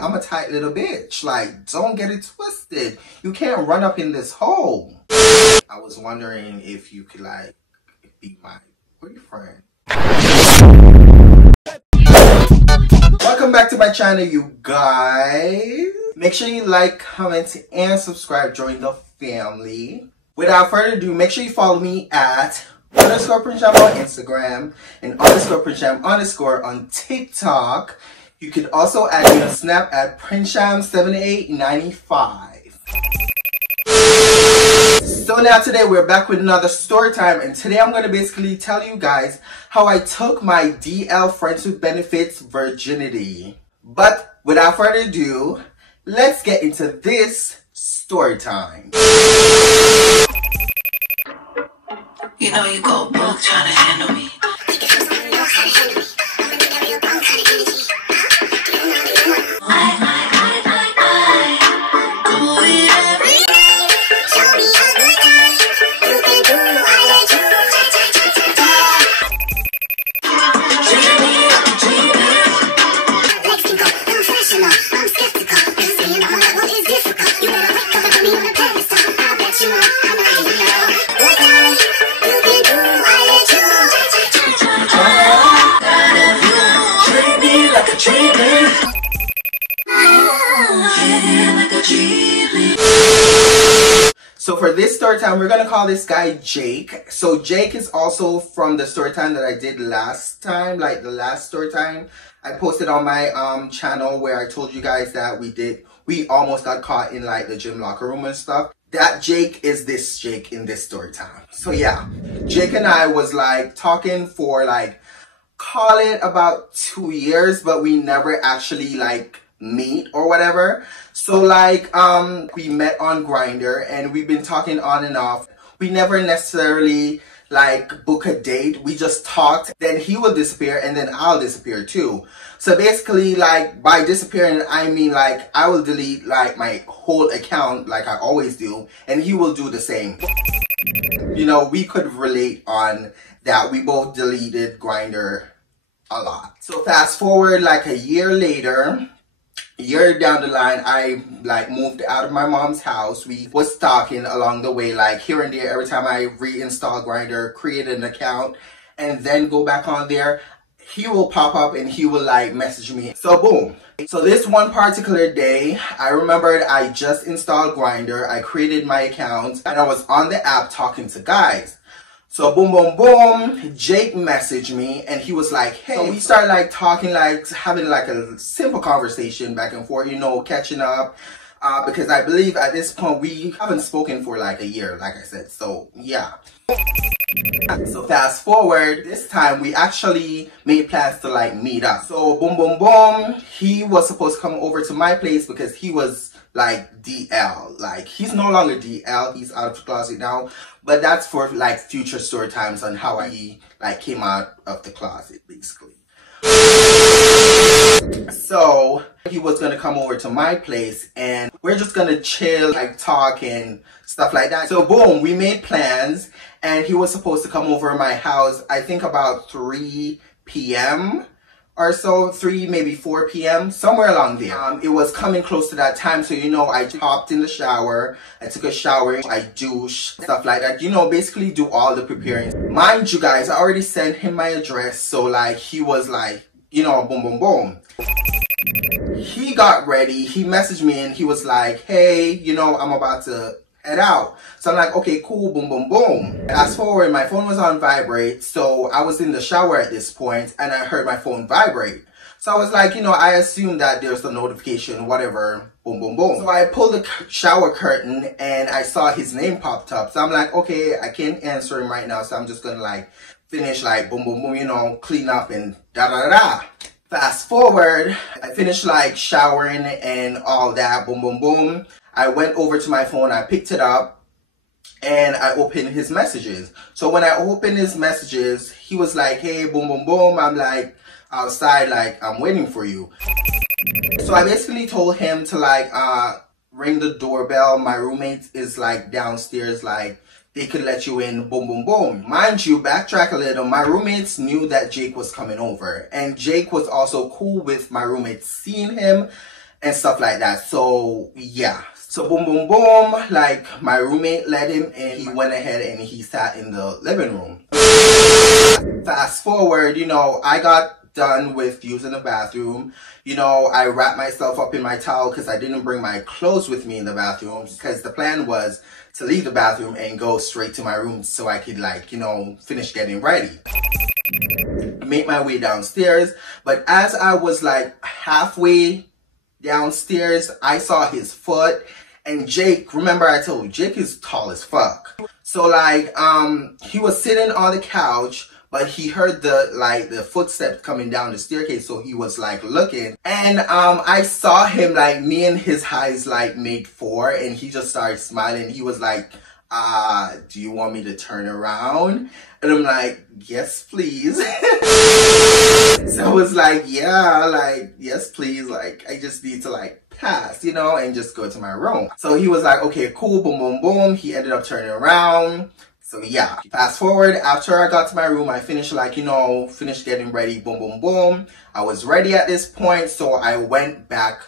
I'm a tight little bitch. Like, don't get it twisted. You can't run up in this hole. I was wondering if you could like be my boyfriend. Welcome back to my channel, you guys. Make sure you like, comment, and subscribe. Join the family. Without further ado, make sure you follow me at _PrinceJam on Instagram and _PrinceJam_ on TikTok. You can also add me on Snap at PrinceJam7895. So now today we're back with another story time, and today I'm going to basically tell you guys how I took my DL Friends with Benefits virginity. But without further ado, let's get into this story time. You know you go broke trying to handle me. So for this story time, we're going to call this guy Jake. So Jake is also from the story time that I did last time, like the last story time I posted on my channel, where I told you guys that we almost got caught in like the gym locker room and stuff. That Jake is this Jake in this story time. So yeah, Jake and I was like talking for like, call it about 2 years, but we never actually like meet or whatever. So like we met on Grindr and we've been talking on and off. We never necessarily like book a date. We just talked, then he will disappear and then I'll disappear too. So basically, like, by disappearing I mean like I will delete like my whole account like I always do, and he will do the same. You know, we could relate on that. We both deleted Grindr a lot. So fast forward like a year later, a year down the line, I like moved out of my mom's house. We was talking along the way, like here and there. Every time I reinstall Grindr, create an account, and then go back on there, he will pop up and he will like message me. So boom. So this one particular day, I remembered I just installed Grindr. I created my account and I was on the app talking to guys. So boom, boom, boom, Jake messaged me and he was like, hey, so we started like talking, like having like a simple conversation back and forth, you know, catching up. Because I believe at this point we haven't spoken for like a year, like I said. So yeah. So fast forward, this time we actually made plans to like meet up. So boom, boom, boom, he was supposed to come over to my place because he was like DL. Like he's no longer DL, he's out of the closet now. But that's for like future story times on how he like came out of the closet basically. So he was gonna come over to my place and we're just gonna chill, like talk and stuff like that. So boom, we made plans and he was supposed to come over to my house, I think about 3 p.m. or so, 3 maybe 4 p.m. somewhere along there. It was coming close to that time, so you know, I hopped in the shower, I took a shower, I douche, stuff like that, you know, basically do all the preparing. Mind you guys, I already sent him my address, so like he was like, you know, boom, boom, boom. He got ready, he messaged me and he was like, hey, you know, I'm about to head out. So I'm like, okay, cool, boom, boom, boom. Fast forward, my phone was on vibrate, so I was in the shower at this point and I heard my phone vibrate. So I was like, you know, I assumed that there's a notification, whatever, boom, boom, boom. So I pulled the shower curtain and I saw his name popped up. So I'm like, okay, I can't answer him right now, so I'm just gonna like finish like boom, boom, boom, you know, clean up and da da da da. Fast forward, I finished like showering and all that, boom, boom, boom. I went over to my phone, I picked it up, and I opened his messages. So when I opened his messages, he was like, hey, boom, boom, boom. I'm like outside, like I'm waiting for you. So I basically told him to like ring the doorbell. My roommate is like downstairs, like they could let you in, boom, boom, boom. Mind you, backtrack a little, my roommates knew that Jake was coming over. And Jake was also cool with my roommates seeing him. and stuff like that. So yeah, so boom boom boom, like my roommate let him and he went ahead and he sat in the living room. Fast forward, you know, I got done with using the bathroom. You know, I wrapped myself up in my towel because I didn't bring my clothes with me in the bathroom, because the plan was to leave the bathroom and go straight to my room so I could, like, you know, finish getting ready. Make my way downstairs, but as I was like halfway downstairs, I saw his foot. And Jake, remember I told you, Jake is tall as fuck. So like, he was sitting on the couch, but he heard the footsteps coming down the staircase, so he was like looking. And I saw him, like, me and his eyes like made four, and he just started smiling. He was like, do you want me to turn around? And I'm like, yes, please. So I was like, yeah, like, yes, please. Like, I just need to like pass, you know, and just go to my room. So he was like, okay, cool, boom, boom, boom. He ended up turning around. So yeah, fast forward, after I got to my room, I finished, like, you know, finished getting ready, boom, boom, boom. I was ready at this point, so I went back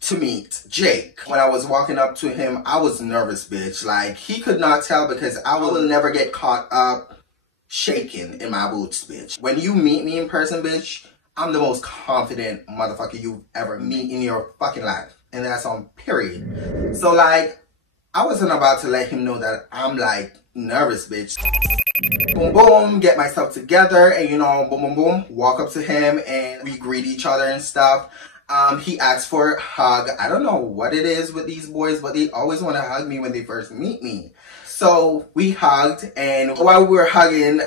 to meet Jake. When I was walking up to him, I was nervous, bitch. Like, he could not tell because I will never get caught up shaking in my boots, bitch. When you meet me in person, bitch, I'm the most confident motherfucker you've ever meet in your fucking life. And that's on period. So like, I wasn't about to let him know that I'm like nervous, bitch. Boom, boom, get myself together and, you know, boom, boom, boom, walk up to him and we greet each other and stuff. He asked for a hug. I don't know what it is with these boys, but they always want to hug me when they first meet me. So we hugged, and while we were hugging,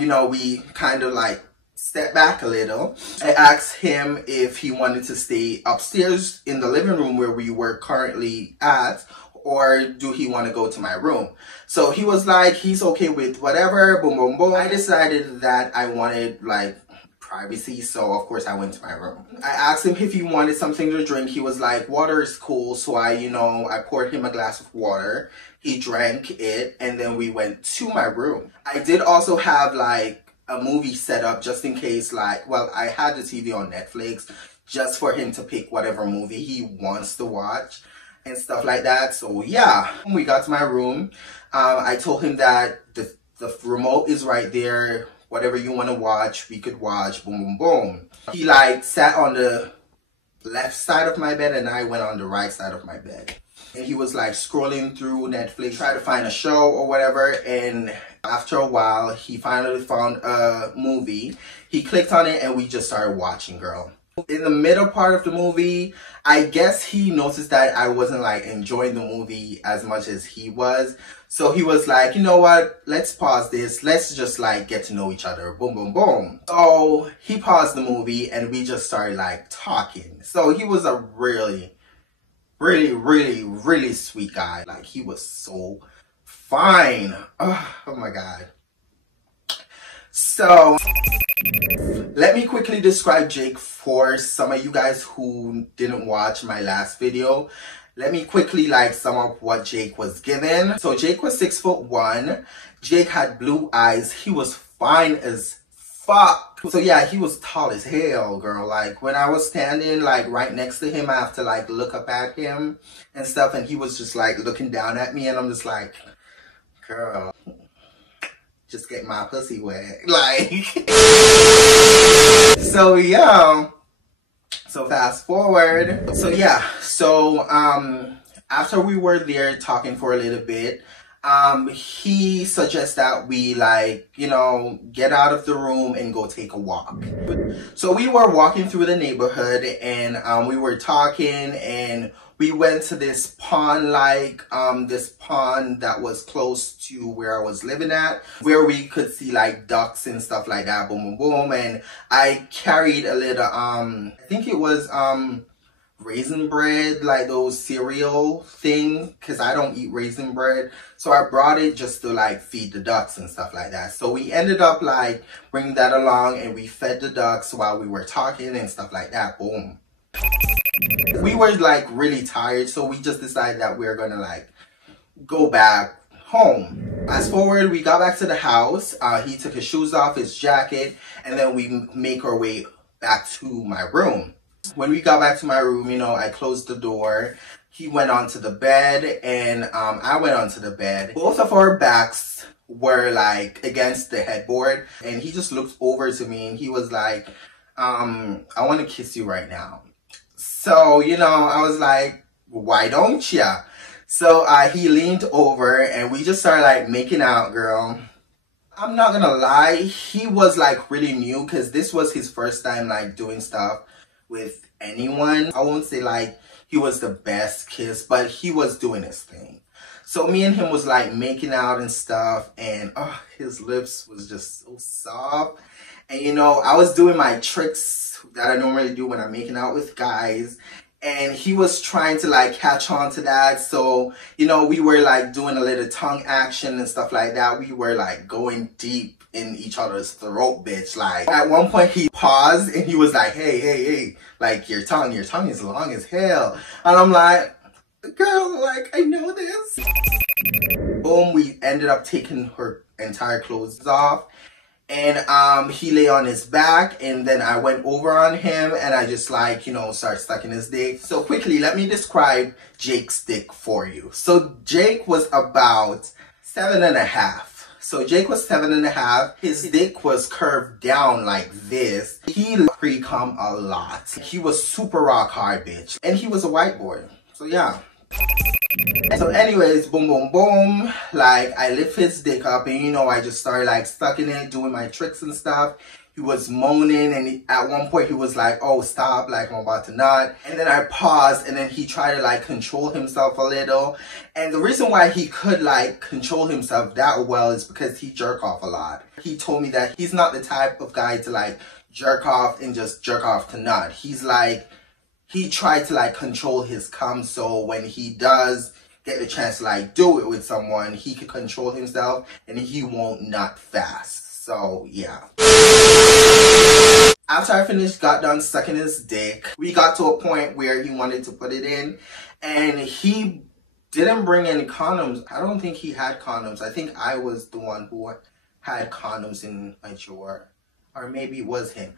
you know, we kind of like stepped back a little. I asked him if he wanted to stay upstairs in the living room where we were currently at, or do he want to go to my room? So he was like, he's okay with whatever, boom, boom, boom. I decided that I wanted like privacy, so of course I went to my room. I asked him if he wanted something to drink. He was like, water is cool. So I poured him a glass of water. He drank it, and then we went to my room. I did also have like a movie set up just in case, like, well, I had the TV on Netflix just for him to pick whatever movie he wants to watch and stuff like that. So yeah, when we got to my room, I told him that the remote is right there. Whatever you want to watch, we could watch, boom, boom, boom. He like sat on the left side of my bed and I went on the right side of my bed. And he was like scrolling through Netflix, trying to find a show or whatever. And after a while, he finally found a movie. He clicked on it and we just started watching, girl. In the middle part of the movie, I guess he noticed that I wasn't like enjoying the movie as much as he was. So he was like, you know what, let's pause this. Let's just like get to know each other. Boom, boom, boom. So he paused the movie and we just started like talking. So he was a really, really, really, really sweet guy. Like, he was so fine. Oh my God. So let me quickly describe Jake for some of you guys who didn't watch my last video. Let me quickly like sum up what Jake was given. So Jake was 6'1". Jake had blue eyes. He was fine as fuck. So yeah, he was tall as hell, girl. Like, when I was standing like right next to him, I have to like look up at him and stuff, and he was just like looking down at me, and I'm just like, girl, just get my pussy wet. Like, so yeah. So fast forward. So yeah, so after we were there talking for a little bit, he suggests that we like, you know, get out of the room and go take a walk. So we were walking through the neighborhood and we were talking, and we went to this pond, like this pond that was close to where I was living at, where we could see like ducks and stuff like that, boom, boom, boom. And I carried a little, I think it was raisin bread, like those cereal thing, because I don't eat raisin bread. So I brought it just to like feed the ducks and stuff like that. So we ended up like bringing that along, and we fed the ducks while we were talking and stuff like that, boom. We were like really tired, so we just decided that we were gonna like go back home. Fast forward, we got back to the house. He took his shoes off, his jacket, and then we make our way back to my room. When we got back to my room, you know, I closed the door. He went onto the bed and I went onto the bed. Both of our backs were like against the headboard, and he just looked over to me and he was like, I want to kiss you right now. So, you know, I was like, why don't ya? So he leaned over and we just started like making out, girl. I'm not gonna lie, he was like really new because this was his first time like doing stuff with anyone. I won't say like he was the best kiss, but he was doing his thing. So me and him was like making out and stuff, and oh, his lips was just so soft. And you know, I was doing my tricks that I normally do when I'm making out with guys, and he was trying to like catch on to that. So, you know, we were like doing a little tongue action and stuff like that. We were like going deep in each other's throat, bitch. Like at one point he paused and he was like, hey, like your tongue is long as hell. And I'm like, girl, like I know this. Boom, we ended up taking her entire clothes off. And he lay on his back, and then I went over on him and I just like, you know, started sucking his dick. So quickly, let me describe Jake's dick for you. So Jake was about 7.5. So Jake was 7.5. His dick was curved down like this. He pre-cum a lot. He was super rock hard, bitch. And he was a white boy. So yeah. So anyways, boom, boom, boom. Like, I lift his dick up and, you know, I just started, like, sucking it, doing my tricks and stuff. He was moaning, and at one point he was like, oh, stop, like, I'm about to nut. And then I paused, and then he tried to, like, control himself a little. And the reason why he could, like, control himself that well is because he jerk off a lot. He told me that he's not the type of guy to, like, jerk off and just jerk off to nut. He's, like, he tried to, like, control his cum, so when he does get the chance to like do it with someone, he can control himself and he won't nut fast. So yeah. After I got done sucking his dick, we got to a point where he wanted to put it in, and he didn't bring any condoms. I don't think he had condoms. I think I was the one who had condoms in my drawer. Or maybe it was him.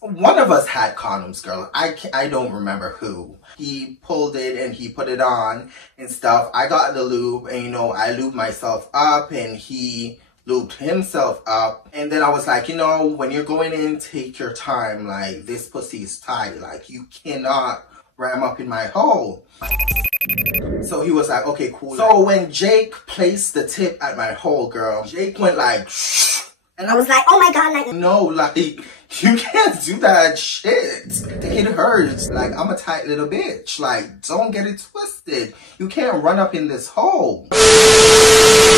One of us had condoms, girl. I don't remember who. He pulled it and he put it on and stuff. I got the lube and, you know, I lubed myself up and he lubed himself up. And then I was like, you know, when you're going in, take your time. Like, this pussy is tight. Like, you cannot ram up in my hole. So he was like, okay, cool. So when Jake placed the tip at my hole, girl, Jake went like, shh. And I was like, oh my god, like, no, like, you can't do that shit. It hurts. Like, I'm a tight little bitch. Like, don't get it twisted. You can't run up in this hole.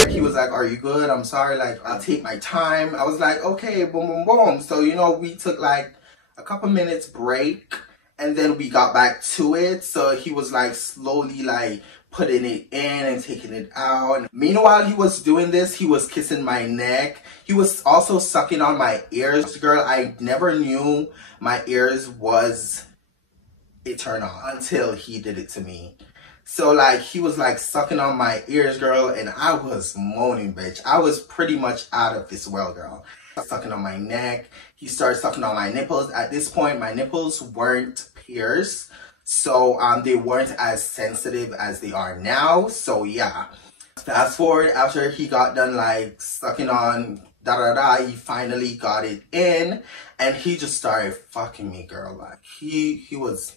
He was like, are you good? I'm sorry, like, I'll take my time. I was like, okay, boom, boom, boom. So, you know, we took like a couple minutes break, and then we got back to it. So he was like slowly like putting it in and taking it out. Meanwhile, he was doing this, he was kissing my neck. He was also sucking on my ears. Girl, I never knew my ears was a turn on until he did it to me. So like, he was like sucking on my ears, girl, and I was moaning, bitch. I was pretty much out of this world, girl. Sucking on my neck. He started sucking on my nipples. At this point, my nipples weren't pierced. So they weren't as sensitive as they are now. So yeah. Fast forward, after he got done like sucking on he finally got it in, and he just started fucking me, girl. Like he was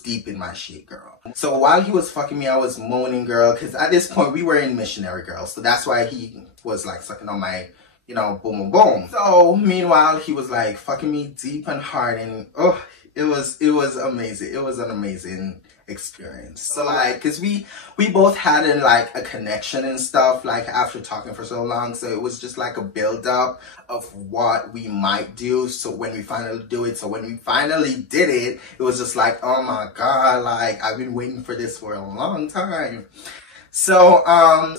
deep in my shit, girl. So while he was fucking me, I was moaning, girl, because at this point we were in missionary, girl. So that's why he was like sucking on my, you know, boom, boom, boom. So meanwhile, he was like fucking me deep and hard, and oh, it was amazing. It was an amazing experience. So like, cause we both had like a connection and stuff, like after talking for so long. So it was just like a build up of what we might do. So when we finally do it, so when we finally did it, it was just like, oh my God, like I've been waiting for this for a long time. So,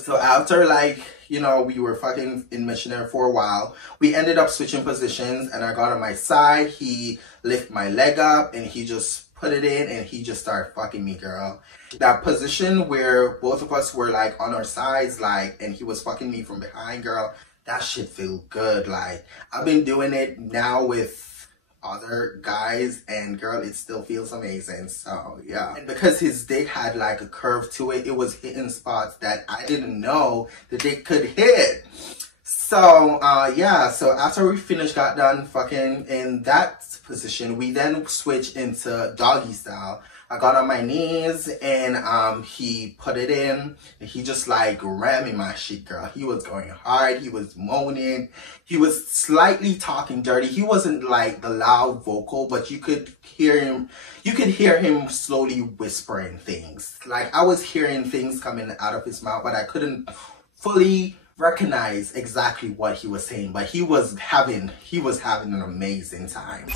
so after like, you know, we were fucking in missionary for a while, we ended up switching positions, and I got on my side, he lifted my leg up and he just put it in and he just started fucking me, girl. That position where both of us were like on our sides, like, and he was fucking me from behind, girl, that shit feel good. Like, I've been doing it now with other guys, and girl, it still feels amazing. So yeah, and because his dick had like a curve to it, it was hitting spots that I didn't know the dick could hit. So yeah, so after we got done fucking in that position, we then switched into doggy style. I got on my knees and he put it in, and he just like ramming my shit, girl. He was going hard, he was moaning, he was slightly talking dirty. He wasn't like the loud vocal, but you could hear him slowly whispering things. Like I was hearing things coming out of his mouth, but I couldn't fully recognize exactly what he was saying. But he was having an amazing time.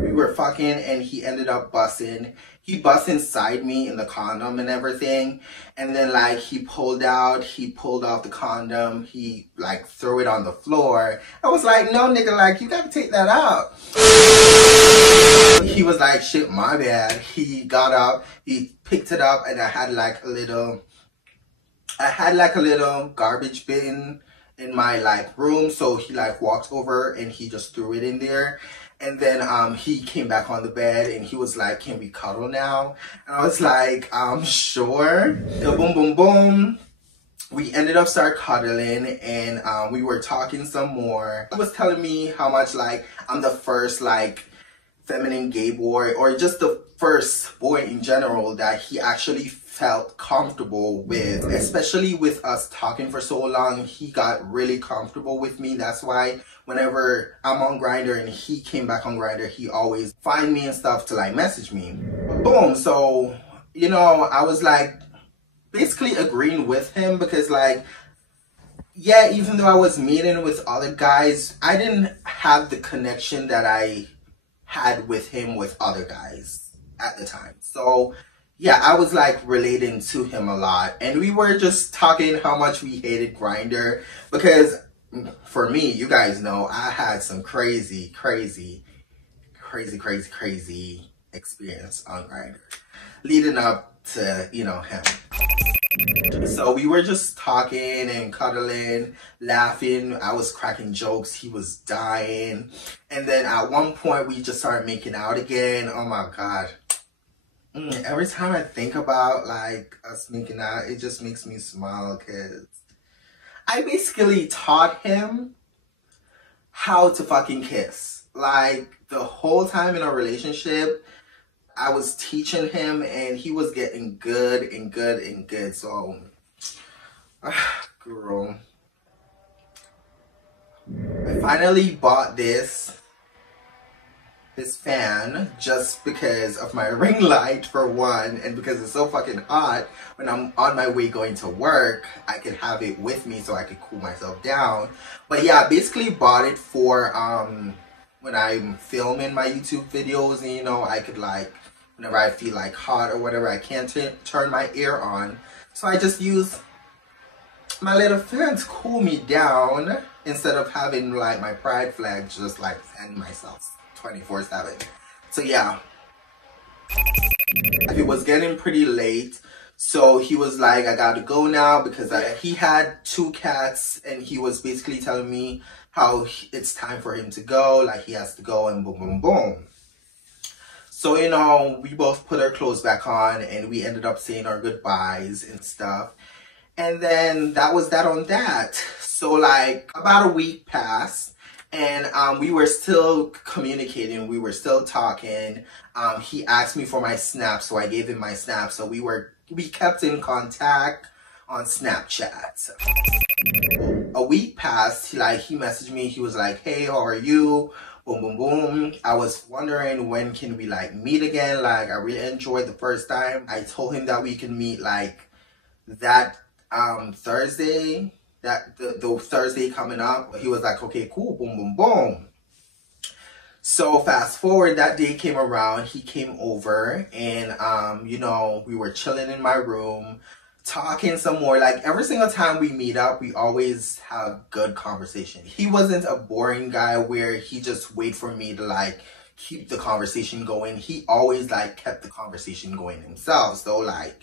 We were fucking and he ended up busting. He bust inside me in the condom and everything. And then like he pulled off the condom. He like threw it on the floor. I was like, no nigga, like you gotta take that out. He was like, shit, my bad. He got up, he picked it up, and I had like a little garbage bin in my like room. So he like walked over and he just threw it in there. And then he came back on the bed and he was like, can we cuddle now? And I was like, sure. So boom, boom, boom. We ended up start cuddling and we were talking some more. He was telling me how much like I'm the first like feminine gay boy, or just the first boy in general that he actually felt comfortable with, especially with us talking for so long. He got really comfortable with me. That's why whenever I'm on Grindr and he came back on Grindr, he always find me and stuff to like message me. Boom. So, you know, I was like basically agreeing with him because like, yeah, even though I was meeting with other guys, I didn't have the connection that I had with him with other guys at the time. So yeah, I was like relating to him a lot, and we were just talking how much we hated Grindr because for me, you guys know I had some crazy experience on Grindr leading up to, you know, him. So we were just talking and cuddling, laughing. I was cracking jokes. He was dying. And then at one point we just started making out again. Oh my God. Every time I think about like us making out, it just makes me smile because I basically taught him how to fucking kiss. Like the whole time in our relationship, I was teaching him and he was getting good and good and good. So, girl, I finally bought this fan just because of my ring light for one, and because it's so fucking hot when I'm on my way going to work. I could have it with me so I could cool myself down. But yeah, basically bought it for when I'm filming my YouTube videos, and you know, I could like, whenever I feel like hot or whatever, I can't turn my air on. So I just use my little fan to cool me down instead of having like my pride flag just like fan myself 24/7. So yeah, it was getting pretty late. So he was like, I gotta go now because he had 2 cats and he was basically telling me how it's time for him to go. Like he has to go and boom, boom, boom. So, you know, we both put our clothes back on and we ended up saying our goodbyes and stuff. And then that was that on that. So like about a week passed and we were still communicating. We were still talking. He asked me for my snap, so I gave him my snap. So we kept in contact on Snapchat. A week passed, he messaged me. He was like, hey, how are you? Boom, boom, boom. I was wondering when can we like meet again? Like I really enjoyed the first time. I told him that we can meet like that Thursday, the Thursday coming up. He was like, okay, cool, boom, boom, boom. So fast forward, that day came around, he came over and you know, we were chilling in my room, talking some more. Like every single time we meet up, we always have good conversation. He wasn't a boring guy where he just wait for me to like keep the conversation going. He always like kept the conversation going himself. So like,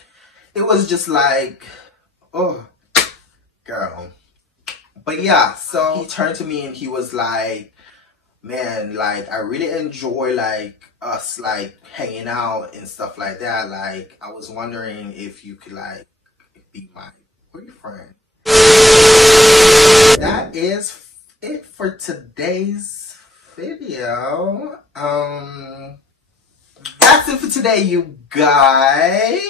it was just like, oh, girl. But yeah, so he turned to me and he was like, man, like I really enjoy like us like hanging out and stuff like that. Like I was wondering if you could like be my boyfriend. That is it for today's video. That's it for today, you guys.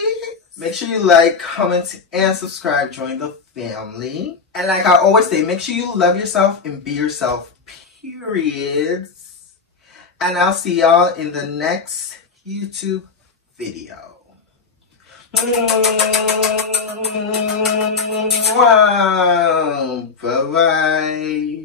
Make sure you like, comment, and subscribe. Join the family. And like I always say, make sure you love yourself and be yourself, period. And I'll see y'all in the next YouTube video. Wow. Bye-bye.